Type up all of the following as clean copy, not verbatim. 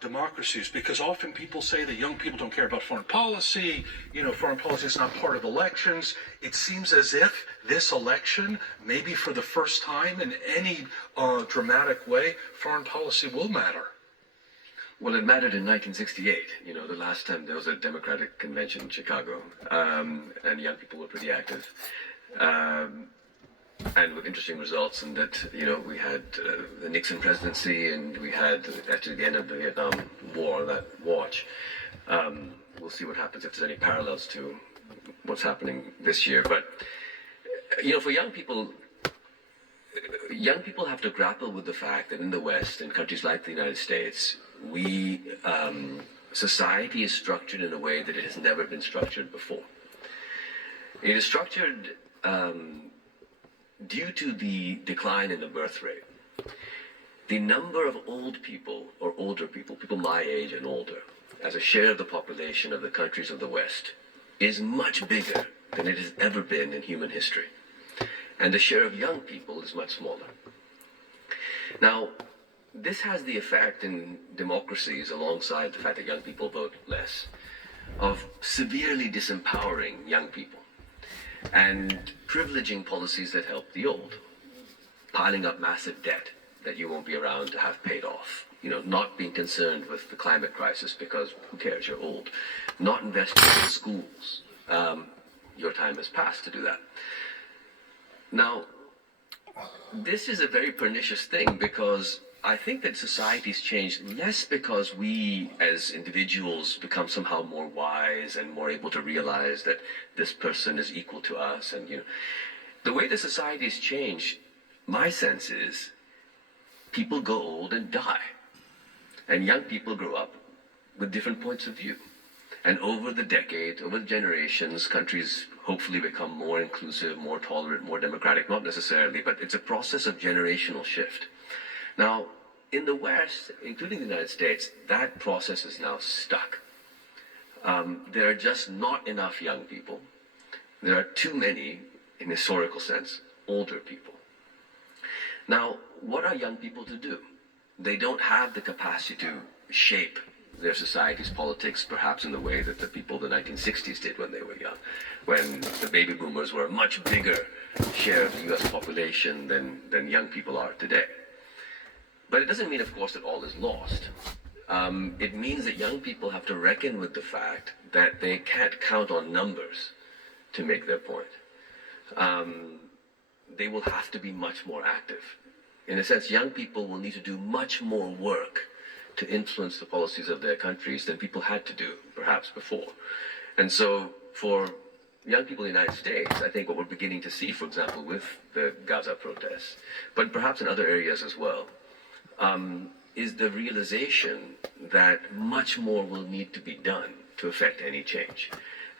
democracies, because often people say that young people don't care about foreign policy. Foreign policy is not part of elections. It seems as if this election, maybe for the first time in any dramatic way, foreign policy will matter. Well, it mattered in 1968, the last time there was a Democratic convention in Chicago, and young people were pretty active. And with interesting results in that, we had the Nixon presidency, and we had actually the end of the Vietnam War on that watch. We'll see what happens if there's any parallels to what's happening this year. But, for young people have to grapple with the fact that in the West, in countries like the United States, society is structured in a way that it has never been structured before. It is structured due to the decline in the birth rate. The number of old people or older people, people my age and older, as a share of the population of the countries of the West, is much bigger than it has ever been in human history. And the share of young people is much smaller. Now, this has the effect in democracies, alongside the fact that young people vote less, of severely disempowering young people and privileging policies that help the old, piling up massive debt that you won't be around to have paid off, not being concerned with the climate crisis because who cares, you're old, not investing in schools, your time has passed to do that. Now, this is a very pernicious thing, because I think that society's changed less because we as individuals become somehow more wise and more able to realize that this person is equal to us. And, the way the society's changed, my sense is people go old and die. And young people grow up with different points of view. And over the decades, over the generations, countries hopefully become more inclusive, more tolerant, more democratic, not necessarily, but it's a process of generational shift. Now, in the West, including the United States, that process is now stuck. There are just not enough young people. There are too many, in historical sense, older people. Now, what are young people to do? They don't have the capacity to shape their society's politics, perhaps in the way that the people of the 1960s did when they were young, when the baby boomers were a much bigger share of the U.S. population than young people are today. But it doesn't mean, of course, that all is lost. It means that young people have to reckon with the fact that they can't count on numbers to make their point. They will have to be much more active. In a sense, young people will need to do much more work to influence the policies of their countries than people had to do, perhaps, before. And so, for young people in the United States, I think what we're beginning to see, for example, with the Gaza protests, but perhaps in other areas as well, is the realization that much more will need to be done to affect any change.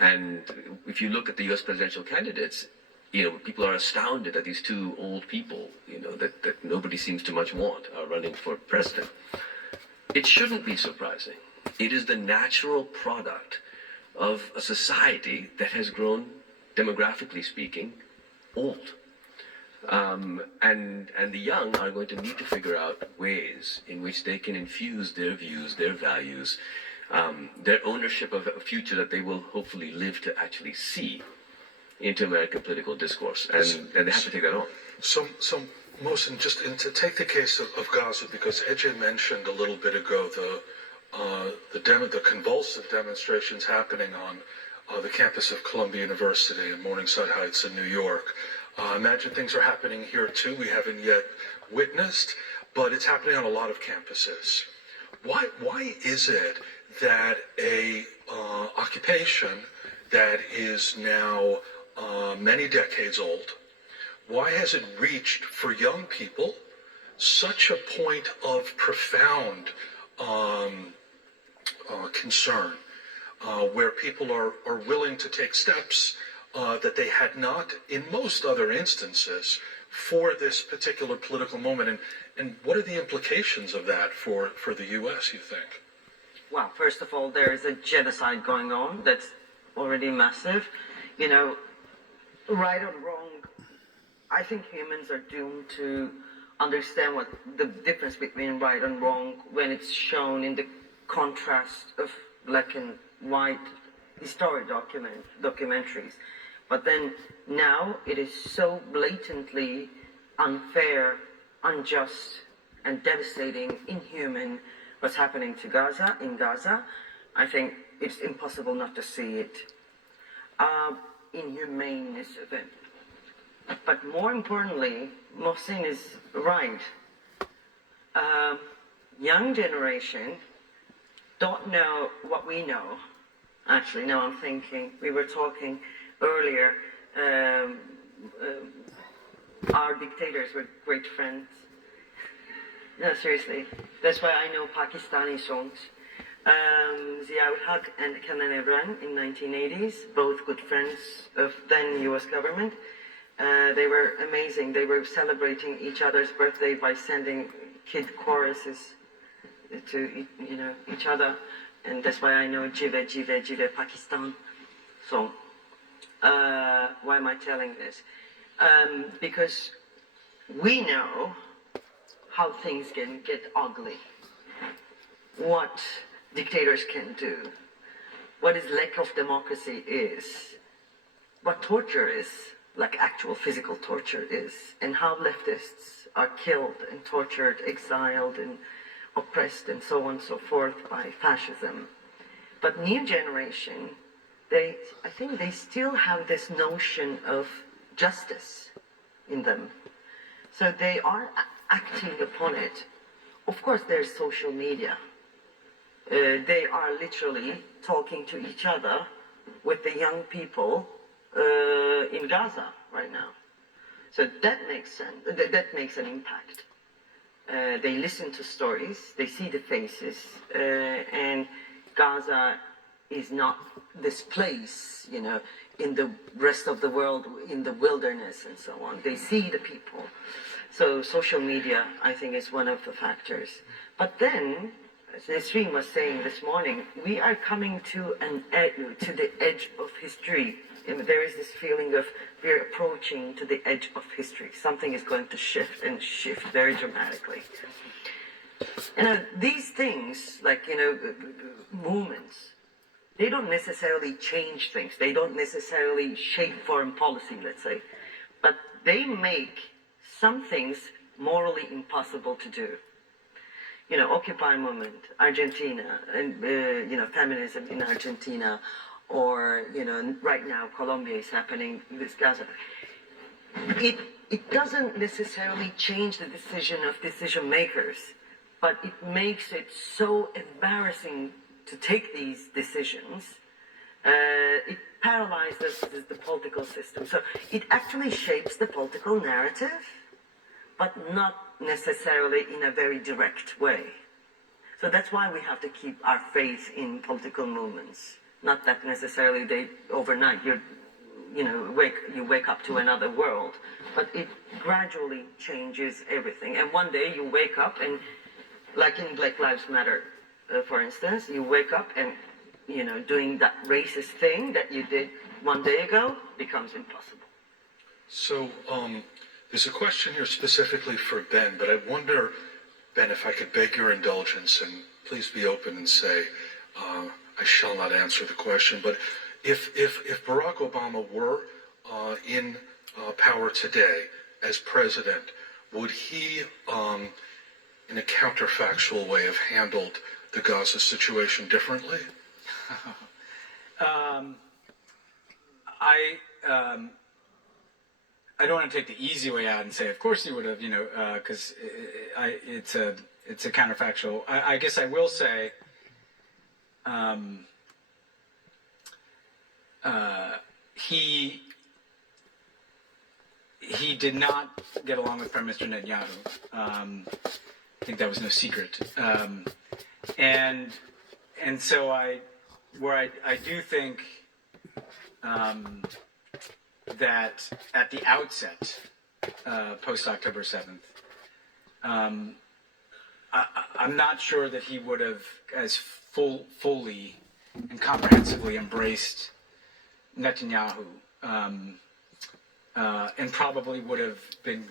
And if you look at the U.S. presidential candidates, people are astounded that these two old people, that nobody seems to much want, are running for president. It shouldn't be surprising. It is the natural product of a society that has grown, demographically speaking, old. And the young are going to need to figure out ways in which they can infuse their views, their values, their ownership of a future that they will hopefully live to actually see into American political discourse. And they have to take that on. So Mohsen, just to take the case of Gaza, because Ece mentioned a little bit ago the convulsive demonstrations happening on the campus of Columbia University in Morningside Heights in New York. Imagine things are happening here too. We haven't yet witnessed, but it's happening on a lot of campuses. Why is it that a occupation that is now many decades old, why has it reached for young people such a point of profound concern, where people are willing to take steps that they had not in most other instances for this particular political moment? And what are the implications of that for the U.S., you think? Well, first of all, there is a genocide going on that's already massive. Right or wrong, I think humans are doomed to understand what the difference between right and wrong when it's shown in the contrast of black and white historic documentaries. But then now it is so blatantly unfair, unjust, and devastating, inhuman what's happening to Gaza, in Gaza. I think it's impossible not to see it. Inhumaneness of it. But more importantly, Mohsin is right. Young generation don't know what we know. Actually, now I'm thinking, we were talking earlier, our dictators were great friends. No, seriously. That's why I know Pakistani songs. Ziaul Haq and Kenan Evren in 1980s, both good friends of then US government. They were amazing. They were celebrating each other's birthday by sending kid choruses to each other, and that's why I know Jive Jive Jive Pakistan song. Why am I telling this? Because we know how things can get ugly, what dictators can do, what is lack of democracy is, what torture is, like actual physical torture is, and how leftists are killed and tortured, exiled and oppressed and so on and so forth by fascism. But new generation, I think they still have this notion of justice in them. So they are acting upon it. Of course, there's social media. They are literally talking to each other with the young people in Gaza right now. So that makes sense. That makes an impact. They listen to stories, they see the faces, and Gaza is not this place, in the rest of the world, in the wilderness and so on. They see the people. So social media, I think, is one of the factors. But then, as Nesreen was saying this morning, we are coming to the edge of history. And there is this feeling of we're approaching to the edge of history. Something is going to shift and shift very dramatically. These things, like, movements, they don't necessarily change things. They don't necessarily shape foreign policy, let's say. But they make some things morally impossible to do. Occupy movement, Argentina, and, feminism in Argentina, or, right now Colombia is happening, this Gaza. It doesn't necessarily change the decision of decision makers, but it makes it so embarrassing to take these decisions. It paralyzes the political system. So it actually shapes the political narrative, but not necessarily in a very direct way. So that's why we have to keep our faith in political movements. Not that necessarily they overnight you wake up to another world, but it gradually changes everything. And one day you wake up and, like in Black Lives Matter, for instance, you wake up and doing that racist thing that you did one day ago becomes impossible. So there's a question here specifically for Ben, but I wonder, Ben, if I could beg your indulgence, and please be open and say, I shall not answer the question, but if Barack Obama were in power today as president, would he, in a counterfactual way, have handled the Gaza situation differently? I don't want to take the easy way out and say, of course he would have, because it's a counterfactual. I guess I will say, he did not get along with Prime Minister Netanyahu. I think that was no secret. And so I do think that at the outset, post October 7th, I'm not sure that he would have as fully and comprehensively embraced Netanyahu, and probably would have been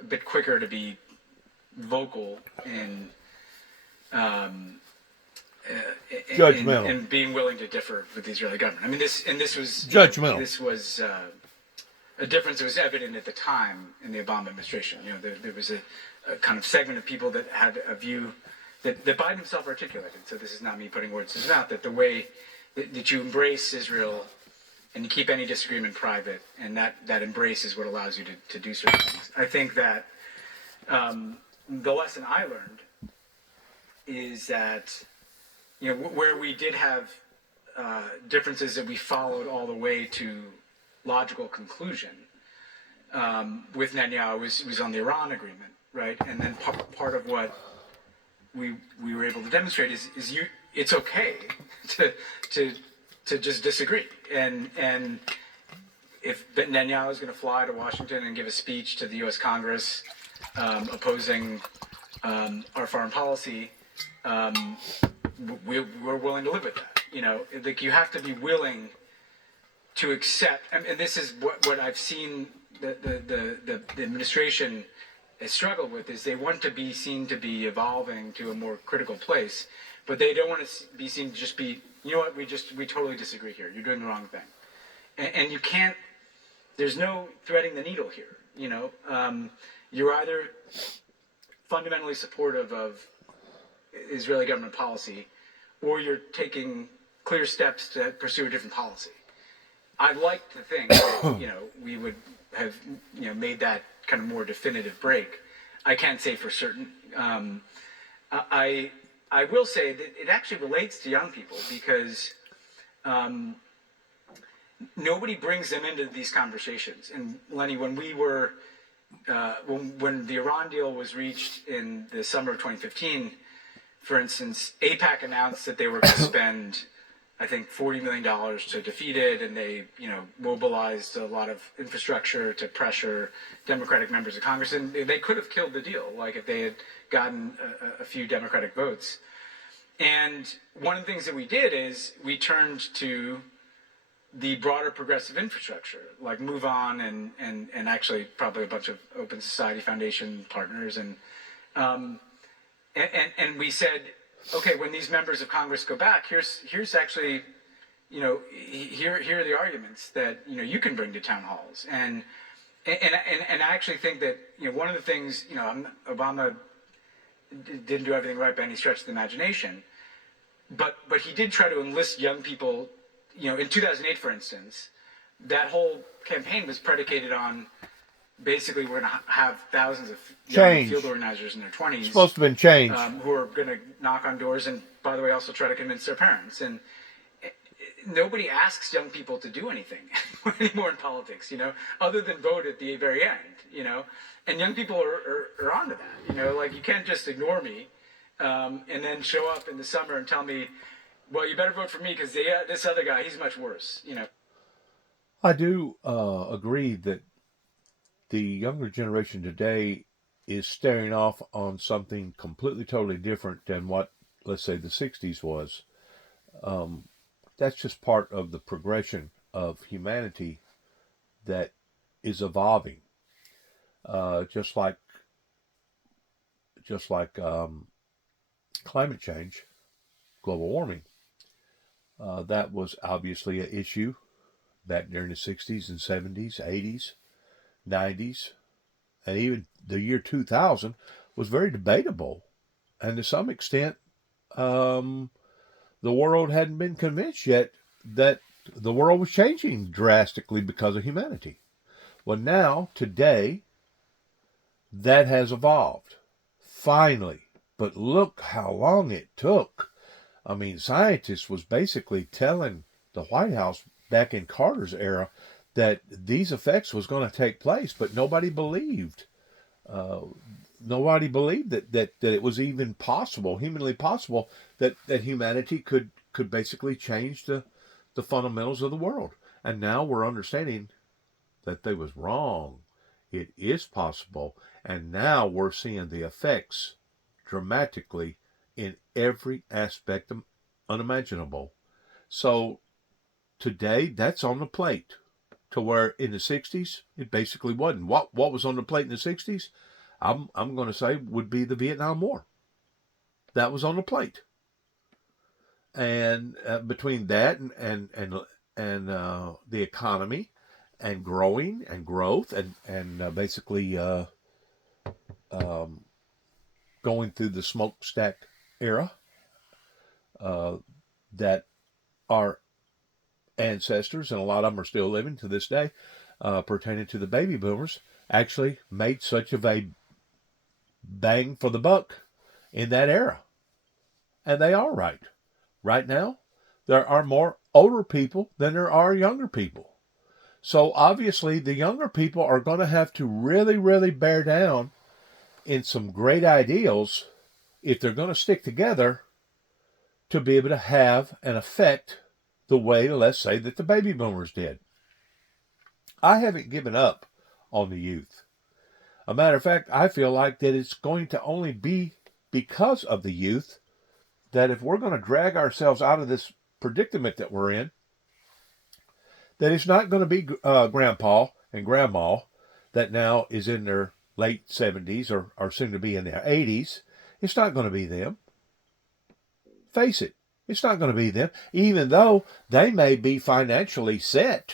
a bit quicker to be vocal in Judgmental. and being willing to differ with the Israeli government. I mean, this was Judgmental. This was a difference that was evident at the time in the Obama administration. There was a kind of segment of people that had a view that Biden himself articulated. So this is not me putting words in his mouth. That the way that you embrace Israel and you keep any disagreement private, and that embrace is what allows you to do certain things. I think that the lesson I learned is that where we did have differences that we followed all the way to logical conclusion with Netanyahu was on the Iran agreement, right? And then part of what we were able to demonstrate is it's okay to just disagree, and if Netanyahu is going to fly to Washington and give a speech to the U.S. Congress opposing our foreign policy, we're willing to live with that. Like, you have to be willing to accept, and this is what I've seen the administration has struggled with, is they want to be seen to be evolving to a more critical place, but they don't want to be seen to just be, we totally disagree here. You're doing the wrong thing. And you can't, there's no threading the needle here. You're either fundamentally supportive of Israeli government policy, or you're taking clear steps to pursue a different policy. I'd like to think that, we would have, made that kind of more definitive break. I can't say for certain. I will say that it actually relates to young people, because nobody brings them into these conversations. And Lenny, when we were, when the Iran deal was reached in the summer of 2015, for instance, AIPAC announced that they were going to spend, I think, $40 million to defeat it, and they, mobilized a lot of infrastructure to pressure Democratic members of Congress, and they could have killed the deal, like if they had gotten a few Democratic votes. And one of the things that we did is we turned to the broader progressive infrastructure, like Move On and actually probably a bunch of Open Society Foundation partners, and we said, okay, when these members of Congress go back, here's actually, here are the arguments that you can bring to town halls, and I actually think that one of the things, Obama didn't do everything right by any stretch of the imagination, but he did try to enlist young people. In 2008, for instance, that whole campaign was predicated on basically we're going to have thousands of young field organizers in their 20s. It's supposed to have been changed. Who are going to knock on doors and, by the way, also try to convince their parents. And nobody asks young people to do anything anymore in politics, other than vote at the very end, And young people are onto that, Like, you can't just ignore me and then show up in the summer and tell me, well, you better vote for me because this other guy, he's much worse, I do agree that the younger generation today is staring off on something completely, totally different than what, let's say, the 60s was. That's just part of the progression of humanity that is evolving. Just like climate change, global warming. That was obviously an issue back during the 60s and 70s, 80s, 90s, and even the year 2000 was very debatable. And to some extent, the world hadn't been convinced yet that the world was changing drastically because of humanity. Well, now, today, that has evolved. Finally. But look how long it took. I mean, scientists was basically telling the White House back in Carter's era that these effects was going to take place, but nobody believed. Nobody believed that it was even possible, humanly possible, that humanity could basically change the fundamentals of the world. And now we're understanding that they was wrong. It is possible. And now we're seeing the effects dramatically in every aspect unimaginable. So today, that's on the plate. To where in the 60s, it basically wasn't. What was on the plate in the 60s? I'm going to say would be the Vietnam War. That was on the plate. And between that and the economy and growing and growth and basically going through the smokestack era that our ancestors, and a lot of them are still living to this day, pertaining to the baby boomers, actually made such of a bang for the buck in that era. And they are right. Right now, there are more older people than there are younger people. So obviously, the younger people are going to have to really, really bear down in some great ideals if they're going to stick together to be able to have an effect the way, let's say, that the baby boomers did. I haven't given up on the youth. A matter of fact, I feel like that it's going to only be because of the youth that if we're going to drag ourselves out of this predicament that we're in, that it's not going to be grandpa and grandma that now is in their late 70s or soon to be in their 80s. It's not going to be them. Face it, it's not going to be them, even though they may be financially set